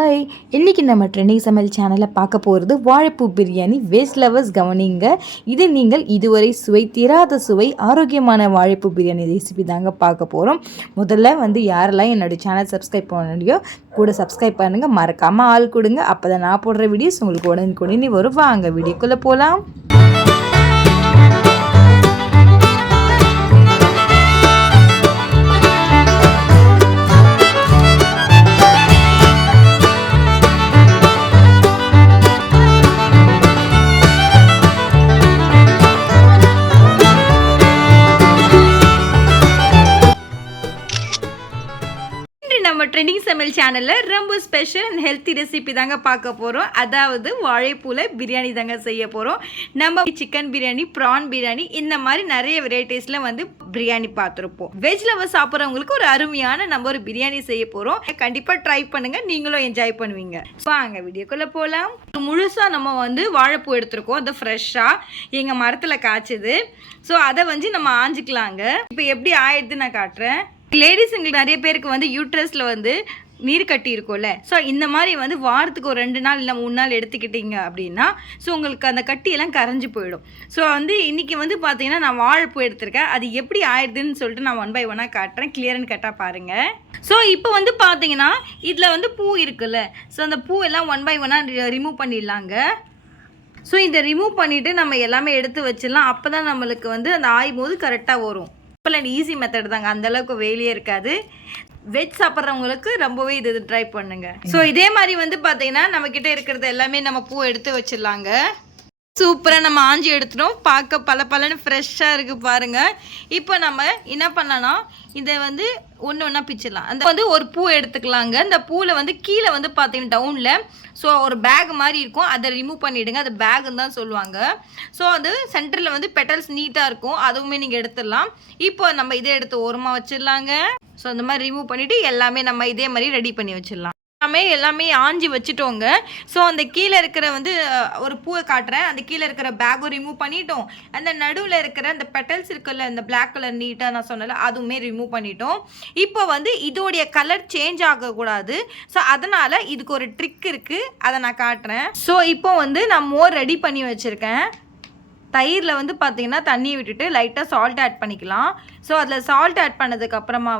Hi, இன்றைக்கி நம்ம trending சமையல் சேனலில் பார்க்க போகிறது வாழைப்பூ பிரியாணி. வெஜ் லவர்ஸ் கவனிங்க. இது நீங்கள் இதுவரை சுவை தீராத சுவை ஆரோக்கியமான வாழைப்பூ பிரியாணி ரெசிபி தாங்க பார்க்க போகிறோம். முதல்ல யாரெல்லாம் என்னோடய சேனல் சப்ஸ்கிரைப் பண்ணலையோ கூட சப்ஸ்கிரைப் பண்ணுங்கள், மறக்காமல் ஆள் கொடுங்க. அப்போ தான் நான் போடுற வீடியோஸ் உங்களுக்கு உடனே வரும். வாங்க வீடியோக்குள்ளே போகலாம். நம்ம ட்ரெண்டிங் சமையல் சேனலில் ரொம்ப ஸ்பெஷல் அண்ட் ஹெல்த்தி ரெசிபி தாங்க பார்க்க போகிறோம். அதாவது வாழைப்பூவில் பிரியாணி தாங்க செய்ய போகிறோம். நம்ம சிக்கன் பிரியாணி, ப்ரான் பிரியாணி, இந்த மாதிரி நிறைய வெரைட்டிஸில் பிரியாணி பார்த்துருப்போம். வெஜ் லவர் சாப்பிட்றவங்களுக்கு ஒரு அருமையான நம்ம ஒரு பிரியாணி செய்ய போகிறோம். கண்டிப்பாக ட்ரை பண்ணுங்கள், நீங்களும் என்ஜாய் பண்ணுவீங்க. வாங்க வீடியோக்குள்ளே போகலாம். முழுசாக நம்ம வாழைப்பூ எடுத்துருக்கோம். அது ஃப்ரெஷ்ஷாக எங்கள் மரத்தில் காய்ச்சிது. ஸோ அதை நம்ம ஆஞ்சிக்கலாங்க. இப்போ எப்படி ஆயிடுது நான் காட்டுறேன். லேடிஸுங்களுக்கு நிறைய பேருக்கு யூட்ரஸில் நீர் கட்டி இருக்கும்ல. ஸோ இந்த மாதிரி வாரத்துக்கு ஒரு 2 நாள் இல்லை 3 நாள் எடுத்துக்கிட்டிங்க அப்படின்னா ஸோ உங்களுக்கு அந்த கட்டியெல்லாம் கரைஞ்சி போயிடும். ஸோ இன்றைக்கி பார்த்தீங்கன்னா நான் வாழைப்பூ எடுத்திருக்கேன். அது எப்படி ஆயிடுதுன்னு சொல்லிட்டு நான் 1 by 1 காட்டுறேன். கிளியர்னு கேட்டால் பாருங்கள். ஸோ இப்போ பார்த்தீங்கன்னா இதில் பூ இருக்குல்ல. ஸோ அந்த பூ எல்லாம் 1 by 1 ரிமூவ் பண்ணிடலாங்க. ஸோ இதை ரிமூவ் பண்ணிவிட்டு நம்ம எல்லாமே எடுத்து வச்சிடலாம். அப்போ தான் நம்மளுக்கு அந்த ஆயும் போது கரெக்டாக வரும். இப்போல்லாம் ஈஸி மெத்தட் தாங்க, அந்தளவுக்கு வேலையே இருக்காது. வெஜ் சாப்பிட்றவங்களுக்கு ரொம்பவே இது ட்ரை பண்ணுங்க. ஸோ இதே மாதிரி பார்த்தீங்கன்னா நம்மக்கிட்ட இருக்கிறது எல்லாமே நம்ம பூ எடுத்து வச்சிடலாங்க. சூப்பராக நம்ம ஆஞ்சி எடுத்துட்டோம். பார்க்க பலன்னு ஃப்ரெஷ்ஷாக இருக்குது பாருங்கள். இப்போ நம்ம என்ன பண்ணலாம், இதை ஒன்று ஒன்றா பிச்சிடலாம். அந்த ஒரு பூ எடுத்துக்கலாங்க. இந்த பூவில் கீழே பார்த்தீங்கன்னா டவுனில் ஸோ ஒரு பேக் மாதிரி இருக்கும். அதை ரிமூவ் பண்ணிவிடுங்க. அது பேக்குன்னு தான் சொல்லுவாங்க. ஸோ அது சென்டரில் பெட்டல்ஸ் நீட்டாக இருக்கும். அதுவுமே நீங்கள் எடுத்துடலாம். இப்போ நம்ம இதை எடுத்து ஓரமாக வச்சிடலாங்க. ஸோ அந்த மாதிரி ரிமூவ் பண்ணிவிட்டு எல்லாமே நம்ம இதே மாதிரி ரெடி பண்ணி வச்சிடலாம். எல்லாமே ஆஞ்சி வச்சுட்டோங்க. ஸோ அந்த கீழே இருக்கிற ஒரு பூவை காட்டுறேன். அந்த கீழே இருக்கிற பேக்கும் ரிமூவ் பண்ணிட்டோம். அந்த நடுவில் இருக்கிற அந்த பெட்டல்ஸ் இருக்குல்ல, இந்த பிளாக் கலர் நீட்டாக நான் சொன்னல, அதுவுமே ரிமூவ் பண்ணிட்டோம். இப்போ இதோடைய கலர் சேஞ்ச் ஆகக்கூடாது. ஸோ அதனால் இதுக்கு ஒரு ட்ரிக் இருக்குது, அதை நான் காட்டுறேன். ஸோ இப்போ நான் மோர் ரெடி பண்ணி வச்சுருக்கேன். தயிரில் பார்த்தீங்கன்னா தண்ணியை விட்டுட்டு லைட்டாக சால்ட் ஆட் பண்ணிக்கலாம். ஸோ அதில் சால்ட் ஆட் பண்ணதுக்கப்புறமா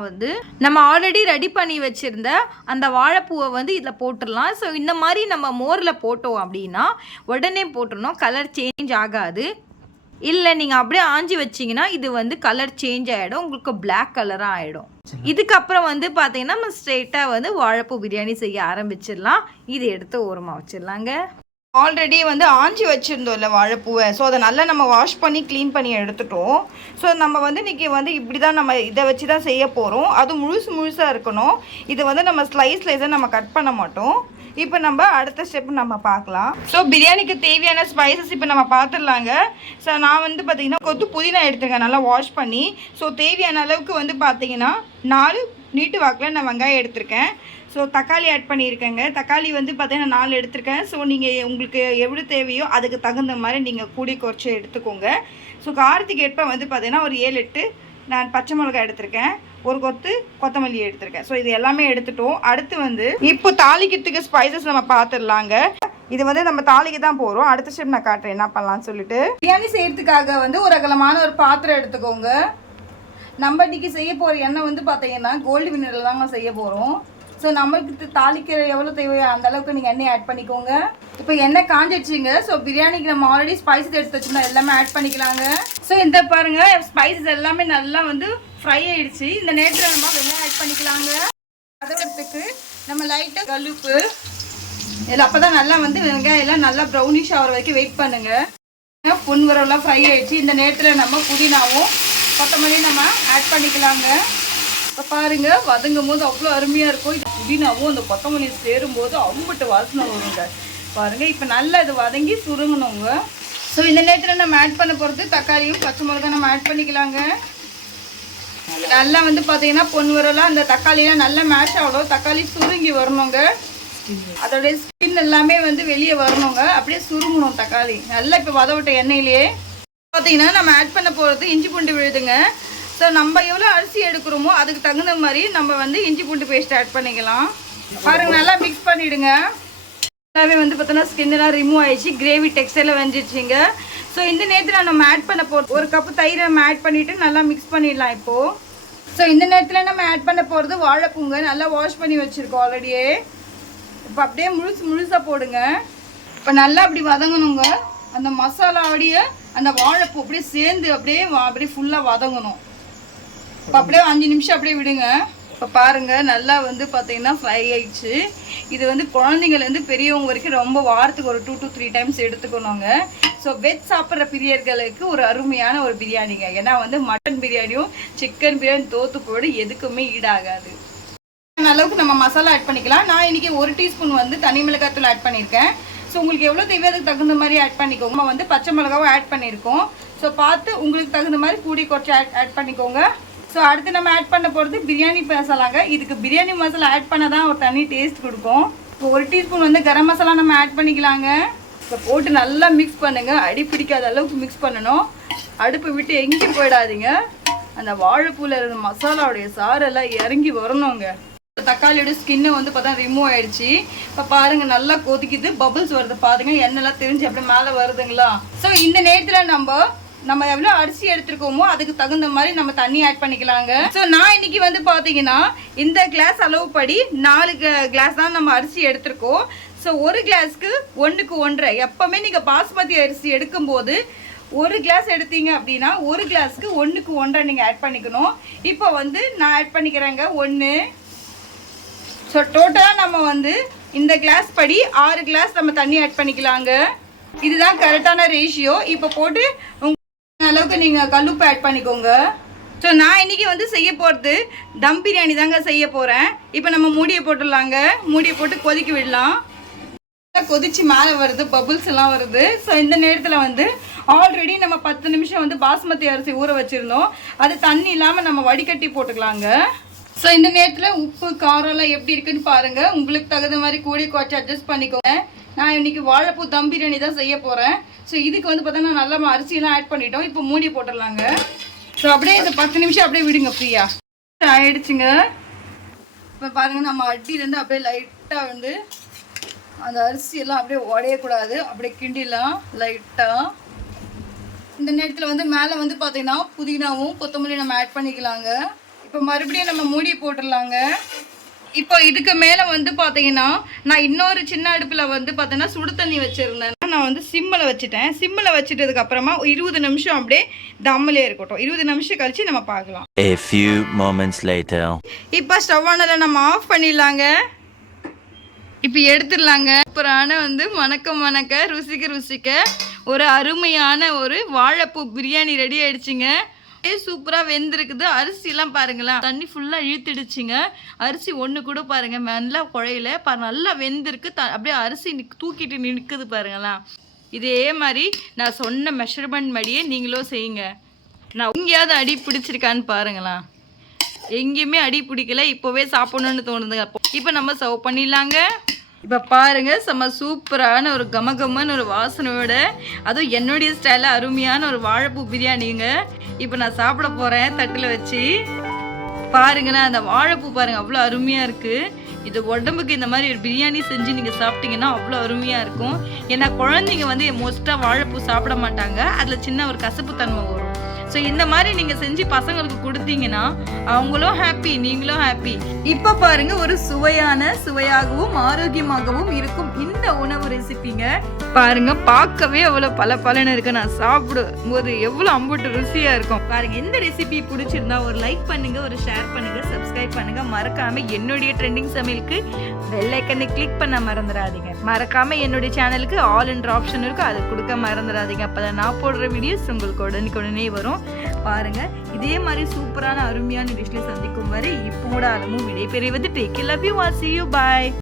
நம்ம ஆல்ரெடி ரெடி பண்ணி வச்சுருந்த அந்த வாழைப்பூவை இதில் போட்டுடலாம். ஸோ இந்த மாதிரி நம்ம மோரில் போட்டோம் அப்படின்னா உடனே போட்டுடணும், கலர் சேஞ்ச் ஆகாது. இல்லை நீங்கள் அப்படியே ஆஞ்சி வச்சிங்கன்னா இது கலர் சேஞ்ச் ஆகிடும், உங்களுக்கு பிளாக் கலராக ஆகிடும். இதுக்கப்புறம் பார்த்தீங்கன்னா நம்ம ஸ்ட்ரெயிட்டாக வாழைப்பூ பிரியாணி செய்ய ஆரம்பிச்சிடலாம். இதை எடுத்து ஓரமாக வச்சிடலாங்க. ஆல்ரெடி ஆஞ்சி வச்சுருந்தோம்ல வாழைப்பூவை. ஸோ அதை நல்லா நம்ம வாஷ் பண்ணி க்ளீன் பண்ணி எடுத்துட்டோம். ஸோ நம்ம இன்றைக்கி இப்படி தான் நம்ம இதை வச்சு தான் செய்ய போகிறோம். அது முழுசாக இருக்கணும். இது நம்ம ஸ்லைஸாக நம்ம கட் பண்ண மாட்டோம். இப்போ நம்ம அடுத்த ஸ்டெப் நம்ம பார்க்கலாம். ஸோ பிரியாணிக்கு தேவையான ஸ்பைசஸ் இப்போ நம்ம பார்த்துடலாங்க. ஸோ நான் பார்த்திங்கன்னா கொத்து புதினா எடுத்துருக்கேன், நல்லா வாஷ் பண்ணி. ஸோ தேவையான அளவுக்கு பார்த்திங்கன்னா 4 நீட்டு வாக்கில் நான் வெங்காயம் எடுத்திருக்கேன். ஸோ தக்காளி ஆட் பண்ணியிருக்கேங்க. தக்காளி பார்த்தீங்கன்னா 4 எடுத்திருக்கேன். ஸோ நீங்கள் உங்களுக்கு எவ்வளோ தேவையோ அதுக்கு தகுந்த மாதிரி நீங்கள் கூடி குறைச்சி எடுத்துக்கோங்க. ஸோ காரத்துக்கு ஏற்ப பார்த்தீங்கன்னா ஒரு 7-8 நான் பச்சை மிளகாய் எடுத்திருக்கேன். ஒரு கொத்தமல்லி எடுத்திருக்கேன். ஸோ இது எல்லாமே எடுத்துட்டோம். அடுத்து இப்போ தாளிக்கிறதுக்கு ஸ்பைசஸ் நம்ம பார்த்துடலாங்க. இது நம்ம தாளிக்கு தான் போகிறோம். அடுத்த ஸ்டெப் நான் காட்டுறேன் என்ன பண்ணலான்னு சொல்லிட்டு. பிரியாணி செய்கிறதுக்காக ஒரு அகலமான ஒரு பாத்திரம் எடுத்துக்கோங்க. நம்ம இன்றைக்கி செய்ய போகிற எண்ணெய் பார்த்தீங்கன்னா கோல்டு வின்னரில் தாங்க செய்ய போகிறோம். ஸோ நம்மளுக்கு தாளிக்கிற எவ்வளோ தேவையோ அந்த அளவுக்கு நீங்கள் எண்ணெய் ஆட் பண்ணிக்கோங்க. இப்போ எண்ணெய் காஞ்சிடுச்சிங்க. ஸோ பிரியாணிக்கு நம்ம ஆல்ரெடி ஸ்பைசஸ் எடுத்து வச்சுருந்தோம், எல்லாமே ஆட் பண்ணிக்கலாங்க. ஸோ இந்த பாருங்கள், ஸ்பைசஸ் எல்லாமே நல்லா ஃப்ரை ஆகிடுச்சு. இந்த நேரத்தில் நம்ம வெங்காயம் ஆட் பண்ணிக்கலாங்க. அதற்கு நம்ம லைட்டாக கல்லுப்பு இதில் அப்போ தான் நல்லா வெங்காயம் எல்லாம் நல்லா ப்ரௌனிஷ் ஆகிற வரைக்கும் வெயிட் பண்ணுங்கள். பொன்வரம்லாம் ஃப்ரை ஆகிடுச்சு. இந்த நேரத்தில் நம்ம புதினாவும் கொத்தமல்லியும் நம்ம ஆட் பண்ணிக்கலாங்க. இப்போ பாருங்கள், வதங்கும் போது அவ்வளோ அருமையாக இருக்கும். புதினாவும் அந்த கொத்தமல்லியும் சேரும்போது அம்புட்டு வாசனை வருங்க பாருங்கள். இப்போ நல்லா இது வதங்கி சுருங்கணுங்க. ஸோ இந்த நேரத்தில் நம்ம ஆட் பண்ண போகிறது தக்காளியும் பச்சை மிளகாய் நம்ம ஆட் பண்ணிக்கலாங்க. நல்லா பார்த்தீங்கன்னா பொன்வரலாம் அந்த தக்காளியெலாம் நல்லா மேஷ் ஆகணும். தக்காளி சுருங்கி வரணுங்க. அதோடைய ஸ்கின் எல்லாமே வெளியே வரணுங்க. அப்படியே சுருங்கணும் தக்காளி நல்லா. இப்போ வதவிட்ட எண்ணெயிலேயே பார்த்தீங்கன்னா நம்ம ஆட் பண்ண போகிறது இஞ்சி பூண்டு விழுதுங்க. ஸோ நம்ம எவ்வளோ அரிசி எடுக்கிறோமோ அதுக்கு தகுந்த மாதிரி நம்ம இஞ்சி பூண்டு பேஸ்ட் ஆட் பண்ணிக்கலாம். பாருங்க நல்லா மிக்ஸ் பண்ணிவிடுங்க. எல்லாமே வந்து பார்த்தோன்னா ஸ்கின் எல்லாம் ரிமூவ் ஆயிடுச்சு, கிரேவி டெக்ஸ்டைலில் வந்துருச்சுங்க. ஸோ இந்த நேரத்தில் நம்ம ஆட் பண்ண போகிறோம், ஒரு கப்பு தயிரை நம்ம ஆட் பண்ணிவிட்டு நல்லா மிக்ஸ் பண்ணிடலாம் இப்போது. ஸோ இந்த நேரத்தில் நம்ம ஆட் பண்ண போகிறது வாழைப்பூங்க. நல்லா வாஷ் பண்ணி வச்சுருக்கோம் ஆல்ரெடியே. இப்போ அப்படியே முழுசாக போடுங்க. இப்போ நல்லா அப்படி வதங்கணுங்க. அந்த மசாலாவோடைய அந்த வாழைப்பூ அப்படியே சேர்ந்து அப்படியே ஃபுல்லாக வதங்கணும். இப்போ அப்படியே 5 நிமிஷம் அப்படியே விடுங்க. இப்போ பாருங்கள் நல்லா வந்து பார்த்தீங்கன்னா ஃப்ரை ஆயிடுச்சு. இது வந்து குழந்தைங்கள்லேருந்து பெரியவங்க வரைக்கும் ரொம்ப வாரத்துக்கு ஒரு 2 to 3 டைம்ஸ் எடுத்துக்கணுங்க. ஸோ வெஜ் சாப்பிட்ற பிரியர்களுக்கு ஒரு அருமையான ஒரு பிரியாணிங்க. ஏன்னா வந்து மட்டன் பிரியாணியும் சிக்கன் பிரியாணி தோத்து போட எதுக்குமே ஈடாகாது. அளவுக்கு நம்ம மசாலா ஆட் பண்ணிக்கலாம். நான் இன்றைக்கி 1 டீஸ்பூன் வந்து தனி மிளகாத்தூள் ஆட் பண்ணியிருக்கேன். ஸோ உங்களுக்கு எவ்வளோ தேவையோ அதுக்கு தகுந்த மாதிரி ஆட் பண்ணிக்கோங்க. நம்ம வந்து பச்சை மிளகாவும் ஆட் பண்ணியிருக்கோம். ஸோ பார்த்து உங்களுக்கு தகுந்த மாதிரி கூடி குறைச்சி ஆட் பண்ணிக்கோங்க. ஸோ அடுத்து நம்ம ஆட் பண்ண போகிறது பிரியாணி மசாலாங்க. இதுக்கு பிரியாணி மசாலா ஆட் பண்ணால் தான் ஒரு தனி டேஸ்ட் கொடுக்கும். இப்போ 1 டீஸ்பூன் வந்து கரம் மசாலா நம்ம ஆட் பண்ணிக்கலாங்க. இப்போ போட்டு நல்லா மிக்ஸ் பண்ணுங்கள். அடி பிடிக்காத அளவுக்கு மிக்ஸ் பண்ணணும். அடுப்பை விட்டு எங்கேயும் போயிடாதீங்க. அந்த வாழைப்பூவில் இருந்த மசாலாவுடைய சாரெல்லாம் இறங்கி வரணுங்க. தக்காளியோட ஸ்கின்னு வந்து பார்த்தா ரிமூவ் ஆயிடுச்சு. இப்போ பாருங்கள் நல்லா கொதிக்குது, பபிள்ஸ் வருது பாருங்க, எண்ணெய்லாம் தெரிஞ்சு அப்படியே மேலே வருதுங்களா. ஸோ இந்த நேரத்தில் நம்ம எவ்வளோ அரிசி எடுத்துருக்கோமோ அதுக்கு தகுந்த மாதிரி நம்ம தண்ணி ஆட் பண்ணிக்கலாங்க. ஸோ நான் இன்னைக்கு வந்து பார்த்தீங்கன்னா இந்த கிளாஸ் அளவு படி 4 கிளாஸ் தான் நம்ம அரிசி எடுத்திருக்கோம். ஸோ ஒரு கிளாஸ்க்கு 1க்கு 1.5. எப்போவுமே நீங்கள் பாஸ்மதி அரிசி எடுக்கும்போது 1 கிளாஸ் எடுத்தீங்க அப்படின்னா 1 கிளாஸ்க்கு 1க்கு 1.5 நீங்கள் ஆட் பண்ணிக்கணும். இப்போ வந்து நான் ஆட் பண்ணிக்கிறேங்க 1. ஸோ டோட்டலாக நம்ம வந்து இந்த கிளாஸ் படி 6 கிளாஸ் நம்ம தண்ணி ஆட் பண்ணிக்கலாங்க. இதுதான் கரெக்டான ரேஷியோ. இப்போ போட்டு அளவுக்கு நீங்கள் கல்லுப்பு ஆட் பண்ணிக்கோங்க. ஸோ நான் இன்றைக்கி வந்து செய்ய போகிறது தம் பிரியாணி தாங்க செய்ய போகிறேன். இப்போ நம்ம மூடியை போட்டுடலாங்க. மூடியை போட்டு கொதிக்க விடலாம். கொதிச்சு மேலே வருது, பபுள்ஸ் எல்லாம் வருது. ஸோ இந்த நேரத்தில் வந்து ஆல்ரெடி நம்ம 10 நிமிஷம் வந்து பாஸ்மதி அரிசி ஊற வச்சுருந்தோம். அது தண்ணி இல்லாமல் நம்ம வடிகட்டி போட்டுக்கலாங்க. ஸோ இந்த நேரத்தில் உப்பு காரம்லாம் எப்படி இருக்குன்னு பாருங்கள். உங்களுக்கு தகுந்த மாதிரி கூடி குறைச்சி அட்ஜஸ்ட் பண்ணிக்கோங்க. நான் இன்றைக்கி வாழைப்பூ தம் பிரியாணி தான் செய்ய போகிறேன். ஸோ இதுக்கு வந்து பார்த்தோன்னா நல்லா அரிசியெல்லாம் ஆட் பண்ணிட்டோம். இப்போ மூடி போட்டுடலாங்க. ஸோ அப்படியே இந்த 10 நிமிஷம் அப்படியே விடுங்க ஃப்ரீயாக ஆயிடுச்சுங்க. இப்போ பாருங்கள் நம்ம அடியிலேருந்து அப்படியே லைட்டாக வந்து அந்த அரிசியெல்லாம் அப்படியே உடையக்கூடாது, அப்படியே கிண்டிடலாம் லைட்டாக. இந்த நேரத்தில் வந்து மேலே வந்து பார்த்தீங்கன்னா புதினாவும் கொத்தமல்லி நம்ம ஆட் பண்ணிக்கலாங்க. இப்போ மறுபடியும் நம்ம மூடி போட்டுடலாங்க. இப்போ இதுக்கு மேலே வந்து பார்த்தீங்கன்னா நான் இன்னொரு சின்ன அடுப்பில் வந்து பார்த்தீங்கன்னா சுடு தண்ணி வச்சுருந்தேன். நான் வந்து சிம்மில் வச்சுட்டேன். சிம்மில் வச்சுட்டதுக்கு அப்புறமா 20 நிமிஷம் அப்படியே தம்மிலே இருக்கட்டும். 20 நிமிஷம் கழிச்சு நம்ம பார்க்கலாம். A few moments later. இப்போ ஸ்டவ் ஆனதில் நம்ம ஆஃப் பண்ணிடலாங்க. இப்போ எடுத்துடலாங்க. சூப்பரான வந்து மணக்க ருசிக்க ஒரு அருமையான ஒரு வாழைப்பூ பிரியாணி ரெடி ஆயிடுச்சுங்க. சூப்பராக வெந்திருக்குது. அரிசிலாம் பாருங்களா, தண்ணி ஃபுல்லாக இழுத்துடுச்சுங்க. அரிசி ஒன்று கூட பாருங்க நல்லா குழையில நல்லா வெந்திருக்கு. அப்படியே அரிசி தூக்கிட்டு நிற்குது பாருங்களா. இதே மாதிரி நான் சொன்ன மெஷர்மெண்ட் மாதிரியே நீங்களும் செய்யுங்க. நான் எங்கேயாவது அடி பிடிச்சிருக்கான்னு பாருங்களா. எங்கேயுமே அடி பிடிக்கல. இப்போவே சாப்பிடணுன்னு தோணுதுங்க. இப்போ நம்ம சர்வ் பண்ணிடலாங்க. இப்போ பாருங்கள் செம்ம சூப்பரான ஒரு கமகமன்னு ஒரு வாசனையோட, அதுவும் என்னுடைய ஸ்டைலில் அருமையான ஒரு வாழைப்பூ பிரியாணிங்க. இப்போ நான் சாப்பிட போகிறேன் தட்டில் வச்சு. பாருங்கண்ணா அந்த வாழைப்பூ பாருங்கள் அவ்வளோ அருமையாக இருக்குது. இது உடம்புக்கு இந்த மாதிரி ஒரு பிரியாணி செஞ்சு நீங்கள் சாப்பிட்டீங்கன்னா அவ்வளோ அருமையாக இருக்கும். ஏன்னா குழந்தைங்க வந்து மோஸ்ட்டாக வாழைப்பூ சாப்பிட மாட்டாங்க. அதில் சின்ன ஒரு கசப்பு தன்மை வரும். ஸோ இந்த மாதிரி நீங்கள் செஞ்சு பசங்களுக்கு கொடுத்தீங்கன்னா அவங்களும் ஹாப்பி, நீங்களும் ஹாப்பி. இப்போ பாருங்க ஒரு சுவையாகவும் ஆரோக்கியமாகவும் இருக்கும் இந்த உணவு ரெசிபிங்க. பாருங்க பார்க்கவே அவ்வளோ பலன்னு இருக்கு. நான் சாப்பிடும்போது எவ்வளோ அம்புட்டு ருசியாக இருக்கும் பாருங்க. இந்த ரெசிபி பிடிச்சிருந்தா ஒரு லைக் பண்ணுங்க, ஒரு ஷேர் பண்ணுங்க, சப்ஸ்கிரைப் பண்ணுங்க. மறக்காம என்னுடைய ட்ரெண்டிங் சமையலுக்கு பெல் ஐக்கனை கிளிக் பண்ண மறந்துடாதீங்க. மறக்காம என்னுடைய சேனலுக்கு ஆல் என்ற ஆப்ஷன் இருக்கு, அதை கொடுக்க மறந்துடாதீங்க. அப்பதான் நான் போடுற வீடியோஸ் உங்களுக்கு உடனே வரும். பாருங்க இதே மாதிரி சூப்பரான அருமையான டிஷ்ல சந்திக்கும் வரை இப்போ கூட அலமும் விடை பெறுவது. Take care, love you, see you, bye.